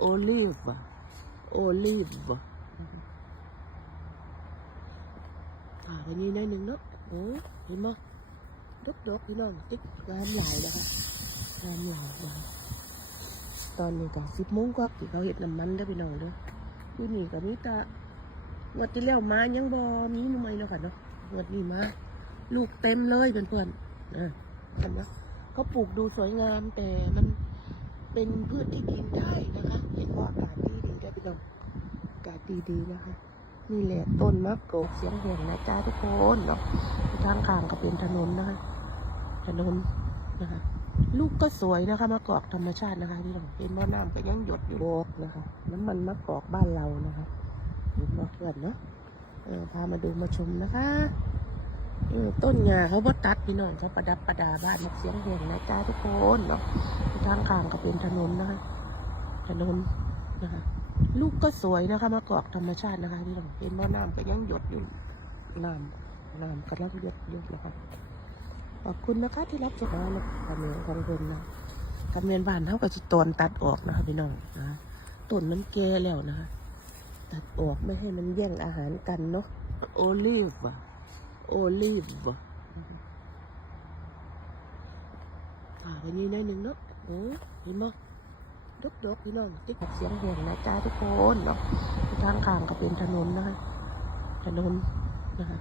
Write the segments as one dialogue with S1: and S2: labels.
S1: โอลิฟโอลิฟถ่ายไปนี่ได้หนึ่งเนาะโอ้เห็นมั้ยดกดกพี่น้องติ๊กงานหลายนะคะงานหลายนะคะตอนนี้ก็สิบโมงกว่าที่เขาเห็ดน้ำมันได้อพี่น้องเด้ออยู่นี่ก็มีตางวันที่แล้วมายังบอมีหน่วยเนาะค่ะเนาะงวันนี้มาลูกเต็มเลยเพื่อนๆนะเห็นไหมเขาปลูกดูสวยงามแต่มัน เป็นพืชที่กินได้นะคะเห็นว่าอากาศดีดีได้พี่น้องอากาศดีดีๆนะคะนี่แหละต้นมะกรูดเสียงแหงนะจ้าทุกคนเนาะทางข้างก็เป็นถนนนะคะ ถนนนะคะ ลูกก็สวยนะคะมะกอกธรรมชาตินะคะพี่น้องเห็นว่าน้ำก็ยังหยดอยู่โบกนะคะ น้ำมันมะกอกบ้านเรานะคะเห็นว่าเพื่อนเนาะเออพามาดูมาชมนะคะ ต้นงาเขาบ่ตัดพี่น้องเขาประดับประดาบ้านนกเสียงแหงนะจ้าทุกคนเนาะทางข้างก็เป็นถนนนะคะถนนนะคะ ลูกก็สวยนะคะมะกอกธรรมชาตินะคะพี่น้องเห็นว่าน้ำก็ยังหยดอยู่น้ำน้ำกำลังหยดหยดนะคะขอบคุณนะคะที่รับชมนะกำเนิดของเพิ่นนะกำเนิดบ้านเท่ากับจิตนตัดออกนะคะพี่น้องนะต้นมันแก่แล้วนะคะ ตัดออกไม่ให้มันแย่งอาหารกันเนาะโอลิฟ โอลิฟถ่ายไปนี่ได้หนึ่งเนาะโอ้เห็นมั้ยดกดกพี่น้องติ๊กเสียงแหงนะจ้าทุกคนเนาะทางข้างก็เป็นถนนนะคะถนนนะคะ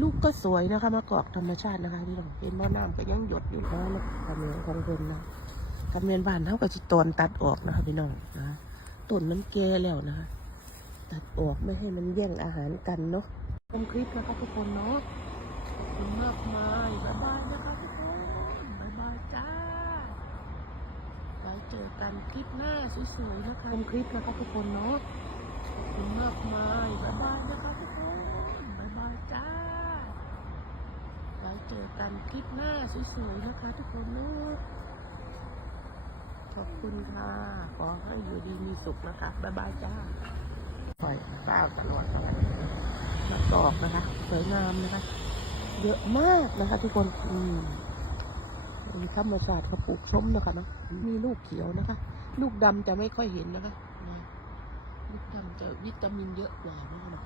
S1: ลูกก็สวยนะคะมะกอกธรรมชาตินะคะพี่น้องเห็นว่าน้ำก็ยังหยดอยู่นะแล้วกำเนิดของเพิ่นนะกำเนิดบ้านเท่ากับจิตนตัดออกนะคะพี่น้องนะต้นมันแก่แล้วนะคะ ตัดออกไม่ให้มันแย่งอาหารกันเนาะชมคลิปนะคะทุกคนเนาะขอบคุณ มากมายบ๊ายบายนะคะทุกคนบ๊ายบายจ้าไว้เจอกันคลิปหน้าสวยๆนะคะชมคลิปนะคะทุกคนเนาะขอบคุณมากมายบ๊ายบายนะคะทุกคนบ๊ายบายจ้าไว้เจอกันคลิปหน้าสวยๆนะคะทุกคนเนาะขอบคุณค่ะ ขอให้อยู่ดีมีสุขนะคะบ๊ายบายจ้าปล่อยก้าวตลอดอะไรมาตอกนะคะ สวยงามนะคะ เยอะมากนะคะทุกคน อืมมีธรรมชาติเขาปลูกชมนะคะเนาะ มีลูกเขียวนะคะ ลูกดำจะไม่ค่อยเห็นนะคะนะลูกดำจะวิตามินเยอะกว่านะคะเนาะ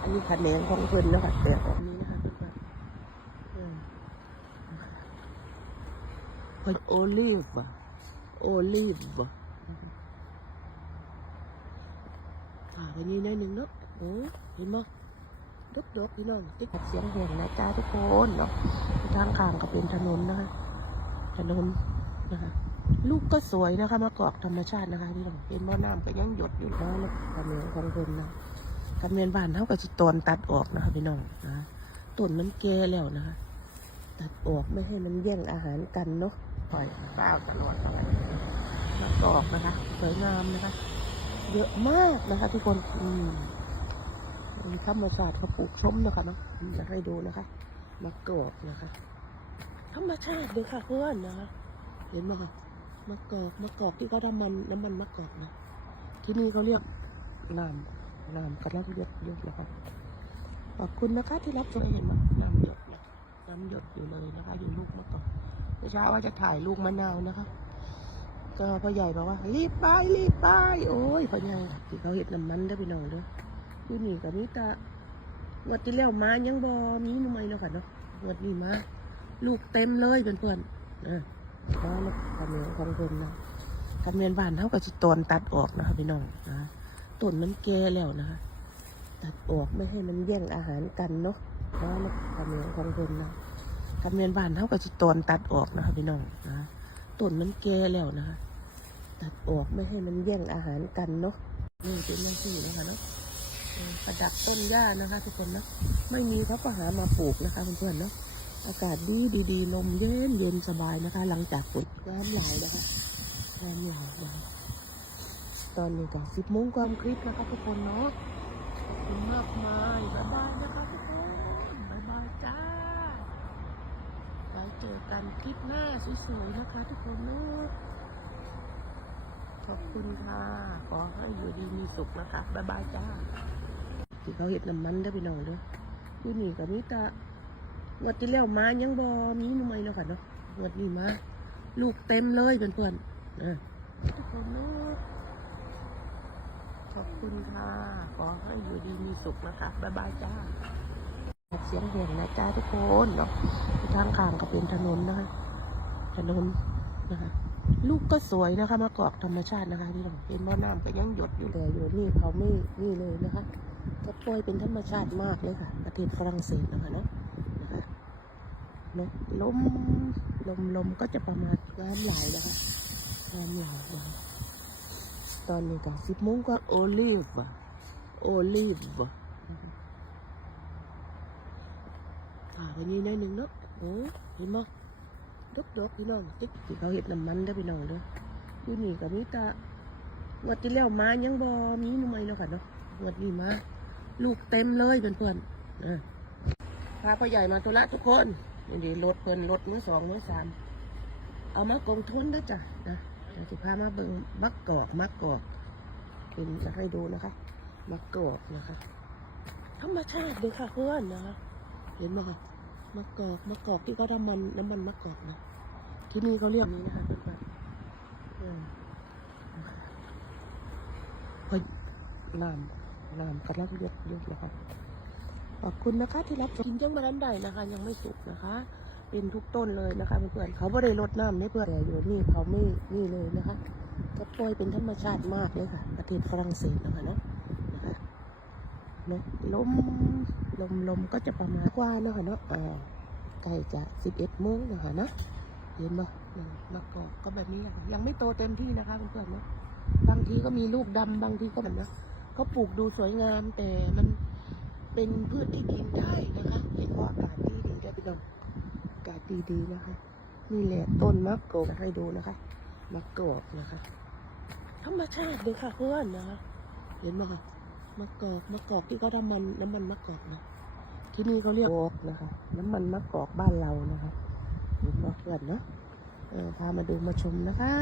S1: อันนี้ขะแหนงของเพิ่นนะคะแต่แบบนี้นะคะเพื่อนๆเออเป็นโอลิฟอะโอลิฟอะถ่ายไปนี่ได้หนึ่งเนาะโอ้เห็นมั้ย ดกดกพี่น้องติ๊กเสียงแหงนะจ้าทุกคนเนาะทางข้างก็เป็นถนนนะคะถนนนะคะ ลูกก็สวยนะคะมะกรอกธรรมชาตินะคะพี่น้องเห็นว่าน้ำก็ยังหยดอยู่นะแล้วกำเนิดของเพิ่นนะกำเนิดบ้านเท่ากับจิตนตัดออกนะคะพี่น้องนะต้นมันแก่แล้วนะคะ ตัดออกไม่ให้มันแย่งอาหารกันเนาะปล่อยก้าวตลอดอะไรมะกอกนะคะสวยงามนะคะ เยอะมากนะคะ ทุกคนอืม มีธรรมชาติเขาปลูกชมนะคะเนาะอยากให้ดูนะคะมะกอกนะคะธรรมชาติเลยค่ะเพื่อนนะคะ เห็นไหมคะมะกอกมะกอกที่เขาทำมันน้ำมันมะกอกนะที่นี่เขาเรียกน้ำน้ำกระลังหยดหยดนะคะขอบคุณนะคะที่รับชมเห็นไหมน้ำหยดนะน้ำหยดอยู่เลยนะคะ อยู่ลูกมะกอกเช้าว่าจะถ่ายลูกมะนาวนะคะ ก็พ่อใหญ่บอกว่ารีบไปรีบไปโอ้ยพ่อใหญ่ที่เขาเห็ดน้ำมันได้อพี่น้องเด้อ อยู่นี่ก็มีแตางวัดที่แล้วมายังบอมีหน่วยเนาะค่ะเนาะงวัดนี้มาลูกเต็มเลยเพื่อนๆอะมาแล้วกำเนิดของเพิ่นนะกำเนิดบ้านเท่ากับจิตนตัดออกนะคะพี่น้องนะต้นมันแก่แล้วนะคะ ตัดออกไม่ให้มันแย่งอาหารกันเนาะมาแล้วกำเนิดของเพิ่นนะกำเนิดบ้านเท่ากับจิตนตัดออกนะคะพี่น้องนะต้นมันแก่แล้วนะคะ ตัดออกไม่ให้มันแย่งอาหารกันเนาะนี่เป็นหน้าที่นะคะเนาะ ประดับต้นหญ้านะคะทุกคนนะไม่มีเขาก็หามาปลูกนะคะเพื่อนๆเนาะอากาศดีดีดีลมเย็นเย็นสบายนะคะ หลังจากฝนน้ำไหลนะคะน้ำไหลนะคะตอนนี้ก็สิบโมงความคลิปนะคะทุกคนเนาะขอบคุณมากมายบ๊ายบายนะคะทุกคนบ๊ายบายจ้าไว้เจอกันคลิปหน้าสวยๆนะคะทุกคนเนาะขอบคุณค่ะ ขอให้อยู่ดีมีสุขนะคะ บ๊ายบายจ้า ที่เขาเห็ดน้ำมันได้พี่น้องเด้อดูนี่กับมิตางวดที่แล้วมายังบอมีหน่วยแล้วค่ะเนาะงวดนี้มาลูกเต็มเลยเพื่อนๆนะทุกคนขอบคุณค่ะขอให้อยู่ดีมีสุขนะคะบ๊ายบายจ้าเสียงแหงนะจ้าทุกคนเนาะทางกลางก็เป็นถนนนะคะถนนนะคะ ลูกก็สวยนะคะมากอกธรรมชาตินะคะที่เราเห็นว่าน้ำก็ยังหยดอยู่เลยอยู่นี่เขาไม่นี่เลยนะคะก็ปล่อยเป็นธรรมชาติมากเลยค่ะ ประเทศฝรั่งเศสนะคะเนาะนะคะเนาะลมลมลมก็จะประมาณน้ำไหลนะคะน้ำไหลนะคะตอนนี้ก็สิบโมงก็โอลิฟอะโอลิฟอะอ่าวันนี้ได้หนึ่งเนาะโอ้เห็นมั้ย ดกดกพี่น้องติ๊กที่เขาเห็ดน้ำมันได้พี่น้องเด้ออยู่นี่ก็มีแตางวัดที่แล้วมายังบอมีหน่อยแล้วค่ะเนาะงวัดนี้มาลูกเต็มเลยเพื่อนๆเออพาพ่อใหญ่มาธุระทุกคนนี่ดีรถเพิ่อนรถมือสองมือสามเอามากงทุนนะจ๊ะนะจะพามาเบิ่งมักกอกมักกอกเป็นจะให้ดูนะคะมักกอกนะคะธรรมชาติเลยค่ะเพื่อนนะคะเห็นไหมคะมะกอกมะกอกที่เขาทำมันน้ำมันมะกอกนะ ที่นี่เขาเรียกนี้นะคะเพื่อนๆอืมนะคะพอน้ำน้ำกำลังหยดหยดแล้วค่ะขอบคุณนะคะที่รับกินจังมาดันใดนะคะ ยังไม่สุกนะคะ เป็นทุกต้นเลยนะคะเพื่อนๆเขาไม่ได้ลดน้ำให้เพื่อนแต่อยู่นี่เขาไม่นี่เลยนะคะก็ปล่อยเป็นธรรมชาติมากเลยค่ะ ประเทศฝรั่งเศสนะคะนะนะลมลมลมก็จะประมาณกว่านะคะเนาะอ่าใกล้จะสิบเอ็ดโมงนะคะนะ เห็นปะมะกอกก็แบบนี้ค่ะยังไม่โตเต็มที่นะคะเพื่อนๆนะบางทีก็มีลูกดำบางทีก็แบบนะเขาปลูกดูสวยงามแต่มันเป็นพืชที่กินได้นะคะเห็นว่าอากาศดีดีได้พี่น้องอากาศดีดีๆนะคะนี่แหละต้นมะกอกให้ดูนะคะมะกอกนะคะธรรมชาติเลยค่ะเพื่อนนะคะเห็นไหมคะมะกอกมะกอกที่เขาทำมันน้ำมันมะกอกนะที่นี่เขาเรียกโอกนะคะ น้ำมันมะกอกบ้านเรานะคะ ดูเพื่อนเนาะเออพามาดูมาชมนะคะ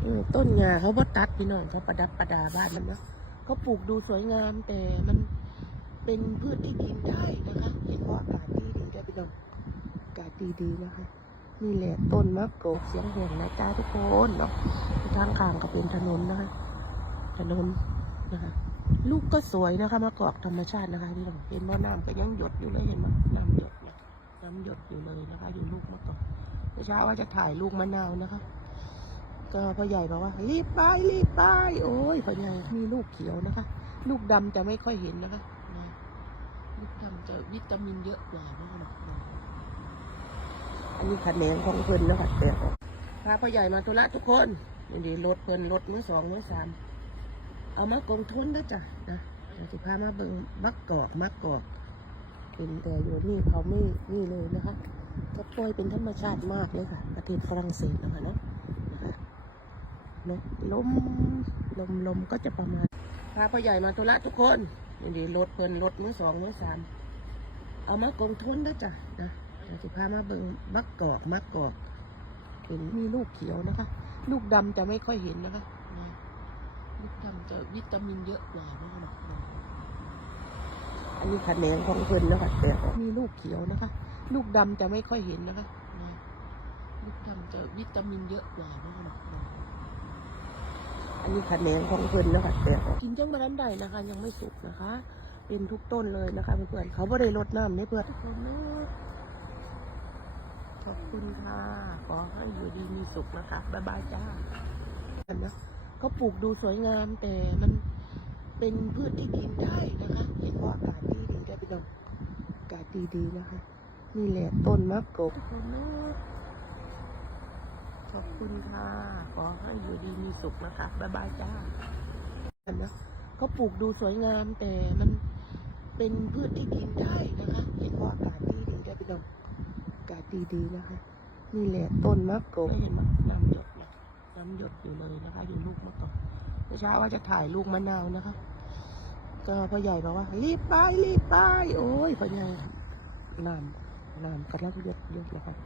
S1: เออต้นงาเขาบ่ตัดพี่น้องเขาประดับประดาบ้านมันเนาะเขาปลูกดูสวยงามแต่มันเป็นพืชที่กินได้นะคะเห็นว่าอากาศดีดีได้พี่น้องอากาศดีดีนะคะนี่แหละต้นมะกอกเสียงแหงนะจ้าทุกคนเนาะทางข้างก็เป็นถนนนะคะถนนนะคะ ลูกก็สวยนะคะมะกอกธรรมชาตินะคะที่เราเห็นว่าน้ำก็ยังหยดอยู่เลยเห็นไหมน้ำหยด นี่ยน้ำหยดอยู่เลยนะคะ อยู่ลูกมะกอกเมื่อเช้าว่าจะถ่ายลูกมะนาวนะคะ ก็พ่อใหญ่บอกว่ารีบไปรีบไปโอ้ยพ่อใหญ่มีลูกเขียวนะคะ ลูกดำจะไม่ค่อยเห็นนะคะลูกดำจะวิตามินเยอะกว่านะคะอันนี้แขนงของเพิ่นนะคะแต่พาพ่อใหญ่มาธุระทุกคนนี่ดีรถเพิ่นรถมือสองมือสามเอามากงทุนนะจ๊ะนะจะพามาเบิ่งมักกอกมักกอก เป็นแต่อยู่นี่เขาไม่นี่เลยนะคะก็ปล่อยเป็นธรรมชาติมากเลยค่ะ ประเทศฝรั่งเศสนะคะเนาะนะลมลมลมก็จะประมาณพาพ่อใหญ่มาธุระทุกคนนี่ดีรถเพิ่นรถมือสองมือสามเอามากงทุนนะจ๊ะนะเดี๋ยวจะพามาเบิ่งมักกอกมักกอกเป็นมีลูกเขียวนะคะ ลูกดำจะไม่ค่อยเห็นนะคะลูกดำจะวิตามินเยอะกว่านะคะ อันนี้แขนงของเพิ่นนะคะแต่มีลูกเขียวนะคะ ลูกดำจะไม่ค่อยเห็นนะคะนะลูกดำจะวิตามินเยอะกว่านะคะอันนี้แขนงของเพิ่นนะคะแต่กินจังมาดันใดนะคะ ยังไม่สุกนะคะ เป็นทุกต้นเลยนะคะเพื่อนๆเขาไม่ได้ลดน้ำให้เพื่อนทุกคนนะขอบคุณค่ะ ขอให้อยู่ดีมีสุขนะคะบ๊ายบายจ้านะเขาปลูกดูสวยงามแต่มัน เป็นพืชที่กินได้นะคะเห็นว่าอากาศดีดีได้พี่น้องอากาศดีดีๆนะคะ นี่แหละต้นมะกอกทุกคนนะขอบคุณค่ะ ขอให้อยู่ดีมีสุขนะคะบ๊ายบายจ้านะเขาปลูกดูสวยงามแต่มันเป็นพืชที่กินได้นะคะเห็นว่าอากาศดีดีได้พี่น้องอากาศดีดีๆนะคะ นี่แหละต้นมะกอกเห็นไหมน้ำหยดเนี่ยน้ำหยดอยู่เลยนะคะ อยู่ลูกมะกอกเมื่อเช้าว่าจะถ่ายลูกมะนาวนะคะ ก็พ่อใหญ่บอกว่า รีบไปรีบไป โอ้ยพ่อใหญ่น้ำน้ำกำลังหยดหยดแล้วครับ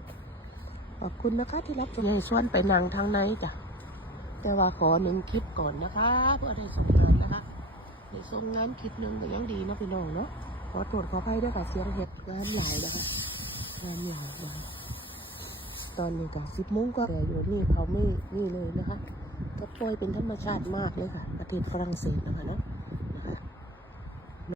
S1: ขอบคุณนะคะที่รับชมยังชวนไปนั่งทางในจ้ะแต่ว่าขอหนึ่งคลิปก่อนนะคะ เพื่อได้ส่งงานนะคะได้ส่งงานคลิปหนึ่งก็ยังดีนะพี่น้องเนาะขอตรวจขออภัยด้วยค่ะเสียงเห็ดงานหลายนะคะงานใหญ่นะคะตอนนี้ก็สิบโมงก็แต่อยู่นี่เขาไม่นี่เลยนะคะก็ปล่อยเป็นธรรมชาติมากเลยค่ะ ประเทศฝรั่งเศสนะคะเนาะ